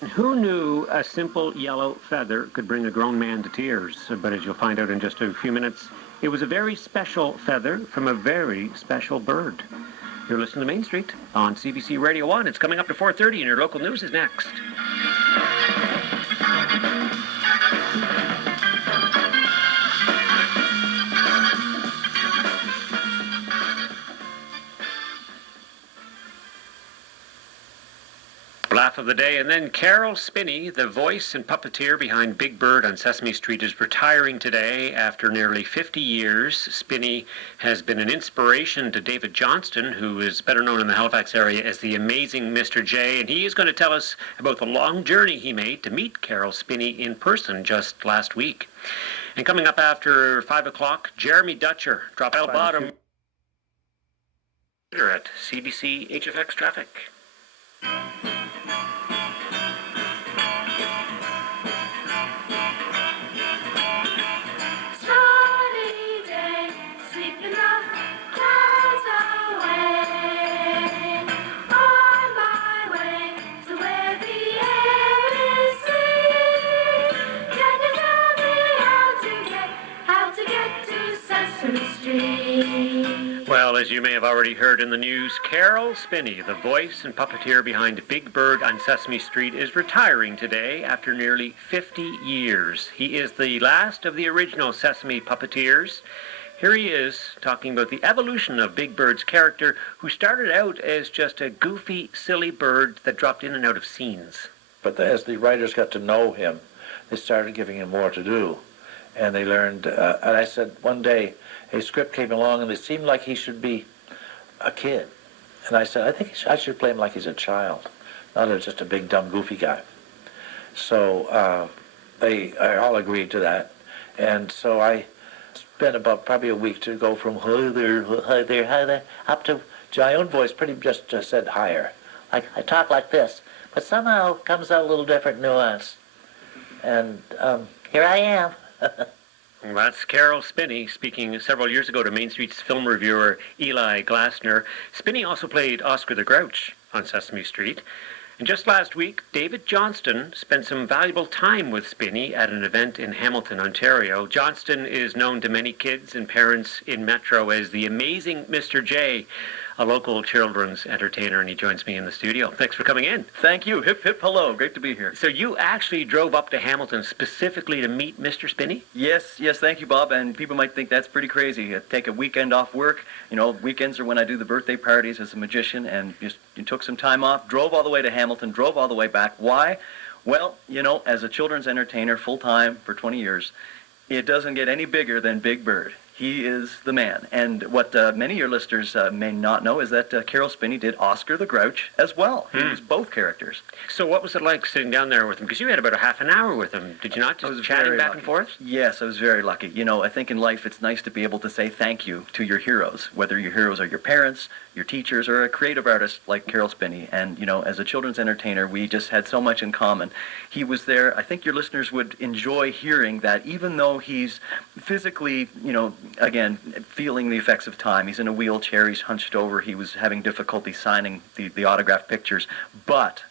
Who knew a simple yellow feather could bring a grown man to tears? But as you'll find out in just a few minutes, it was a very special feather from a very special bird. You're listening to Main Street on CBC Radio 1. It's coming up to 4:30 and your local news is next. Laugh of the day, and then Caroll Spinney, the voice and puppeteer behind Big Bird on Sesame Street, is retiring today after nearly 50 years. Spinney has been an inspiration to David Johnston, who is better known in the Halifax area as the amazing Mr. J, and he is going to tell us about the long journey he made to meet Caroll Spinney in person just last week. And coming up after 5 o'clock, Jeremy Dutcher, drop out bottom at CBC HFX Traffic. Well, as you may have already heard in the news, Caroll Spinney, the voice and puppeteer behind Big Bird on Sesame Street, is retiring today after nearly 50 years. He is the last of the original Sesame puppeteers. Here he is talking about the evolution of Big Bird's character, who started out as just a goofy, silly bird that dropped in and out of scenes. But as the writers got to know him, they started giving him more to do. And they learned, and I said one day, a script came along and it seemed like he should be a kid. And I said, I think I should play him like he's a child, not just a big, dumb, goofy guy. So they all agreed to that. And so I spent about probably a week to go from hi there, up to my own voice pretty just said higher. Like I talk like this, but somehow comes out a little different nuance. And here I am. Well, that's Caroll Spinney speaking several years ago to Main Street's film reviewer Eli Glasner. Spinney also played Oscar the Grouch on Sesame Street. And just last week, David Johnston spent some valuable time with Spinney at an event in Hamilton, Ontario. Johnston is known to many kids and parents in Metro as the amazing Mr. J, a local children's entertainer, and he joins me in the studio. Thanks for coming in. Thank you. Hip, hip, hello. Great to be here. So you actually drove up to Hamilton specifically to meet Mr. Spinney? Yes, thank you, Bob. And people might think that's pretty crazy. I take a weekend off work. You know, weekends are when I do the birthday parties as a magician, and just you took some time off, drove all the way to Hamilton, drove all the way back. Why? Well, you know, as a children's entertainer full-time for 20 years, it doesn't get any bigger than Big Bird. He is the man. And what many of your listeners may not know is that Caroll Spinney did Oscar the Grouch as well. He was both characters. So what was it like sitting down there with him? Because you had about a half an hour with him, did you not? Just chatting back and forth? Yes, I was very lucky. You know, I think in life it's nice to be able to say thank you to your heroes, whether your heroes are your parents, your teachers, or a creative artist like Caroll Spinney. And, you know, as a children's entertainer, we just had so much in common. He was there. I think your listeners would enjoy hearing that even though he's physically, you know, again, feeling the effects of time. He's in a wheelchair. He's hunched over. He was having difficulty signing the autographed pictures. But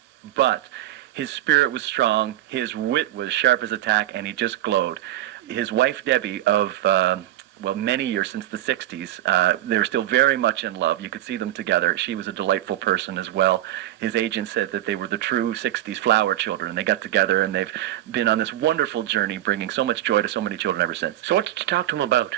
his spirit was strong. His wit was sharp as a tack, and he just glowed. His wife, Debbie, of many years, since the 60s, they were still very much in love. You could see them together. She was a delightful person as well. His agent said that they were the true 60s flower children, and they got together, and they've been on this wonderful journey, bringing so much joy to so many children ever since. So what did you talk to him about?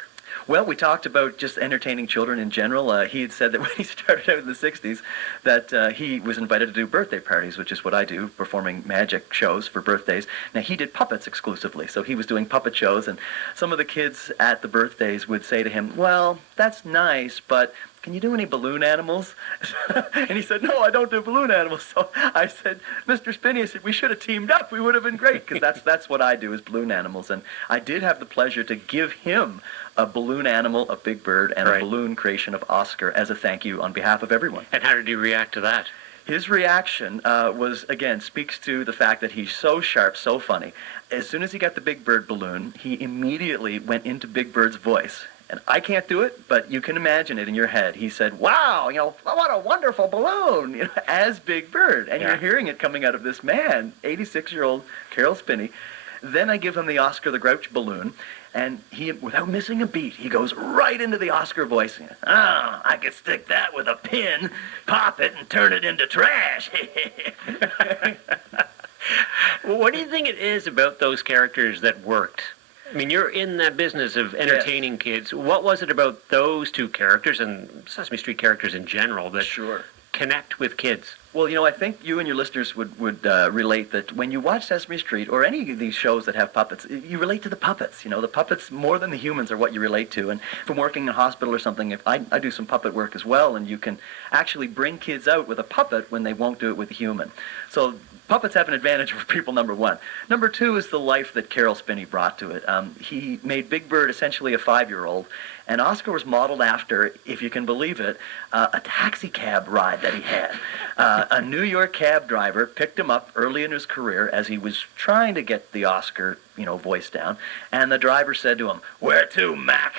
Well, we talked about just entertaining children in general. He had said that when he started out in the 60s that he was invited to do birthday parties, which is what I do, performing magic shows for birthdays. Now, he did puppets exclusively, so he was doing puppet shows, and some of the kids at the birthdays would say to him, well, that's nice, but can you do any balloon animals? And he said, no, I don't do balloon animals. So I said, Mr. Spinney, I said, we should have teamed up. We would have been great, because that's what I do is balloon animals. And I did have the pleasure to give him a balloon animal, a Big Bird, and a balloon creation of Oscar as a thank you on behalf of everyone. And how did you react to that? His reaction was, again, speaks to the fact that he's so sharp, so funny. As soon as he got the Big Bird balloon, he immediately went into Big Bird's voice. And I can't do it, but you can imagine it in your head. He said, wow, what a wonderful balloon, as Big Bird. And you're hearing it coming out of this man, 86-year-old Caroll Spinney. Then I give him the Oscar the Grouch balloon, and he, without missing a beat, he goes right into the Oscar voice. I could stick that with a pin, pop it, and turn it into trash. Well, what do you think it is about those characters that worked? I mean, you're in that business of entertaining kids. What was it about those two characters and Sesame Street characters in general that connect with kids? Well, I think you and your listeners would relate that when you watch Sesame Street or any of these shows that have puppets, you relate to the puppets. The puppets more than the humans are what you relate to. And from working in a hospital or something, if I do some puppet work as well, and you can actually bring kids out with a puppet when they won't do it with a human. So puppets have an advantage over people, number one. Number two is the life that Caroll Spinney brought to it. He made Big Bird essentially a 5-year-old, and Oscar was modeled after, if you can believe it, a taxi cab ride that he had. A New York cab driver picked him up early in his career as he was trying to get the Oscar, voice down, and the driver said to him, "Where to, Mac?"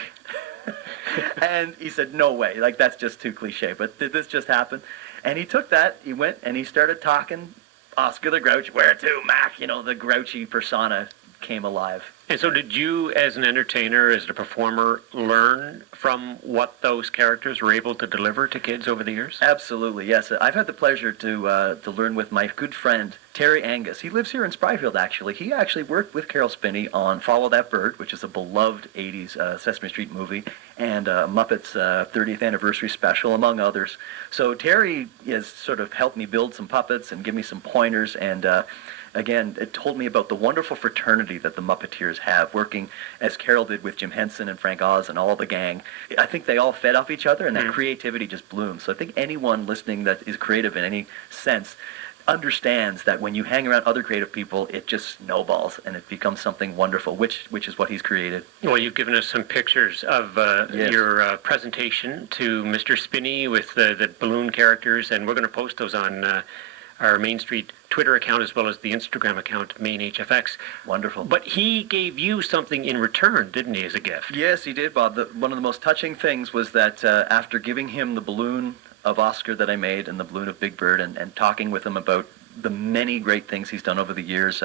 And he said, "No way, that's just too cliche, but did this just happen?" And he took that, he went, and he started talking, Oscar the Grouch, "Where to, Mac?" The grouchy persona came alive. And so did you, as an entertainer, as a performer, learn from what those characters were able to deliver to kids over the years? Absolutely, yes. I've had the pleasure to learn with my good friend, Terry Angus. He lives here in Spryfield, actually. He actually worked with Caroll Spinney on Follow That Bird, which is a beloved 80s Sesame Street movie, and Muppets 30th Anniversary Special, among others. So Terry has sort of helped me build some puppets and give me some pointers, and again, it told me about the wonderful fraternity that the Muppeteers have, working as Caroll did with Jim Henson and Frank Oz and all the gang. I think they all fed off each other, and that creativity just blooms. So I think anyone listening that is creative in any sense understands that when you hang around other creative people, it just snowballs, and it becomes something wonderful, which is what he's created. Well, you've given us some pictures of your presentation to Mr. Spinney with the balloon characters, and we're going to post those on our Main Street Twitter account as well as the Instagram account, MainHFX. Wonderful. But he gave you something in return, didn't he, as a gift? Yes, he did, Bob. One of the most touching things was that after giving him the balloon of Oscar that I made and the balloon of Big Bird and talking with him about the many great things he's done over the years,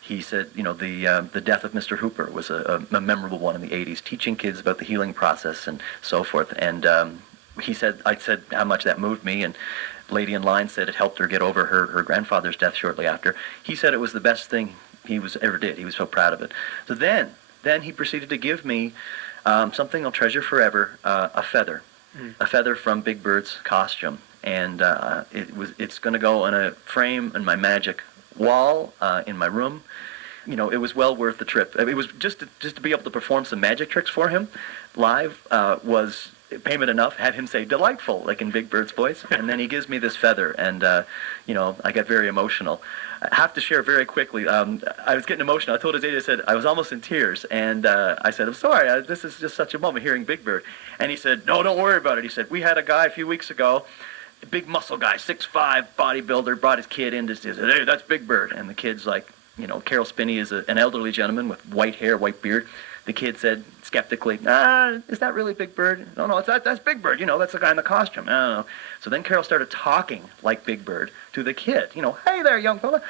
he said, the death of Mr. Hooper was a memorable one in the 80s, teaching kids about the healing process and so forth. And I said how much that moved me, and lady in line said it helped her get over her grandfather's death shortly after. He said it was the best thing he ever did. He was so proud of it. So then he proceeded to give me something I'll treasure forever, a feather. A feather from Big Bird's costume. And it's going to go in a frame in my magic wall in my room. It was well worth the trip. It was just to be able to perform some magic tricks for him live was payment enough. Had him say delightful, like in Big Bird's voice, and then he gives me this feather, and I got very emotional. I have to share very quickly. I was getting emotional. I told his agent, I said I was almost in tears, and I said, "I'm sorry. This is just such a moment hearing Big Bird." And he said, "No, don't worry about it." He said, "We had a guy a few weeks ago, a big muscle guy, 6'5", bodybuilder, brought his kid in to say, 'Hey, that's Big Bird.'" And the kid's like, Caroll Spinney is an elderly gentleman with white hair, white beard. The kid said skeptically, "Is that really Big Bird?" No, that's Big Bird. That's the guy in the costume. I don't know. So then Caroll started talking like Big Bird to the kid. "Hey there, young fella."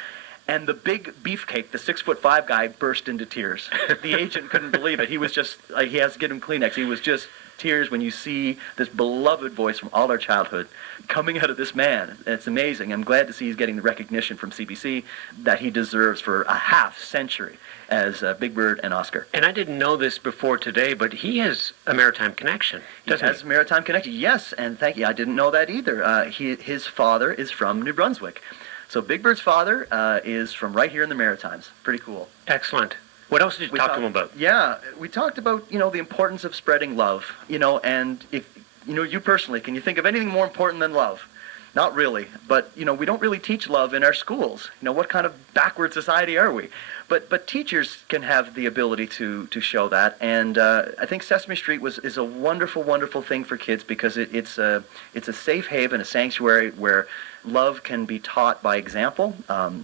And the big beefcake, the 6'5" guy, burst into tears. The agent couldn't believe it. He was just, he has to get him Kleenex. He was just tears when you see this beloved voice from all our childhood coming out of this man. It's amazing. I'm glad to see he's getting the recognition from CBC that he deserves for a half century as Big Bird and Oscar. And I didn't know this before today, but he has a maritime connection, doesn't he? He has a maritime connection, yes, and thank you. I didn't know that either. His father is from New Brunswick. So Big Bird's father is from right here in the Maritimes. Pretty cool. Excellent. What else did you talk to him about? Yeah, we talked about, the importance of spreading love, and if, you personally, can you think of anything more important than love? Not really, but, we don't really teach love in our schools. What kind of backward society are we? But teachers can have the ability to show that, and I think Sesame Street is a wonderful, wonderful thing for kids because it's a safe haven, a sanctuary where love can be taught by example,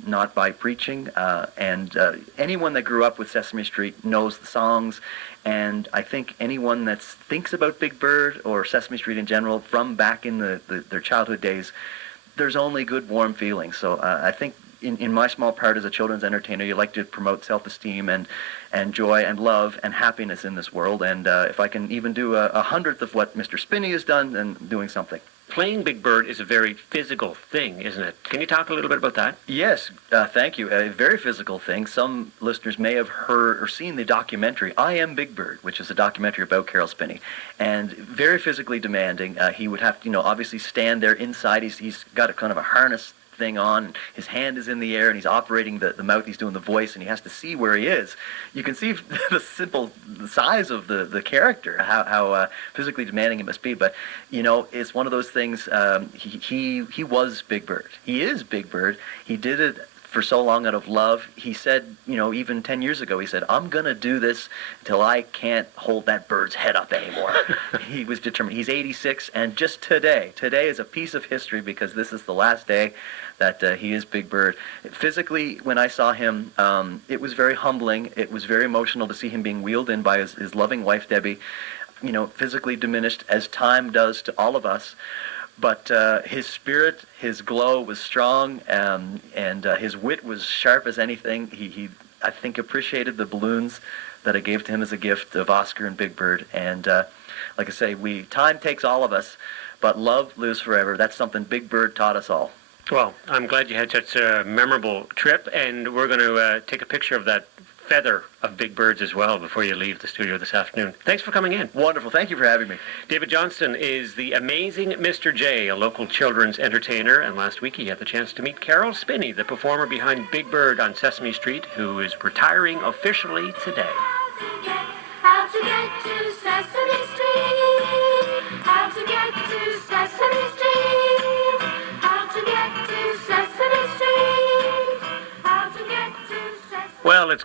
not by preaching. And anyone that grew up with Sesame Street knows the songs. And I think anyone that thinks about Big Bird or Sesame Street in general from back in their childhood days, there's only good, warm feelings. So I think in my small part as a children's entertainer, you like to promote self-esteem and joy and love and happiness in this world. And if I can even do a hundredth of what Mr. Spinney has done, then doing something. Playing Big Bird is a very physical thing, isn't it? Can you talk a little bit about that? Yes, thank you. A very physical thing. Some listeners may have heard or seen the documentary I Am Big Bird, which is a documentary about Caroll Spinney, and very physically demanding. He would have to, obviously stand there inside. He's got a kind of a harness thing on. His hand is in the air, and he's operating the mouth. He's doing the voice, and he has to see where he is. You can see the size of the character, how physically demanding it must be. But it's one of those things. He was Big Bird. He is Big Bird. He did it for so long out of love. He said, even 10 years ago, he said, I'm going to do this until I can't hold that bird's head up anymore. He was determined. He's 86, and just today is a piece of history because this is the last day that he is Big Bird. Physically, when I saw him, it was very humbling. It was very emotional to see him being wheeled in by his loving wife, Debbie, physically diminished as time does to all of us. But his spirit, his glow was strong, and his wit was sharp as anything. He, I think, appreciated the balloons that I gave to him as a gift of Oscar and Big Bird. And like I say, time takes all of us, but love lives forever. That's something Big Bird taught us all. Well, I'm glad you had such a memorable trip, and we're going to take a picture of that feather of Big Bird's as well before you leave the studio this afternoon. Thanks for coming in. Wonderful. Thank you for having me. David Johnston is the amazing Mr. J, a local children's entertainer, and last week he had the chance to meet Caroll Spinney, the performer behind Big Bird on Sesame Street, who is retiring officially today. How to get to Sesame Street? How to get to Sesame Street? How to get to Sesame Street? How to get to Sesame Street? Well, it's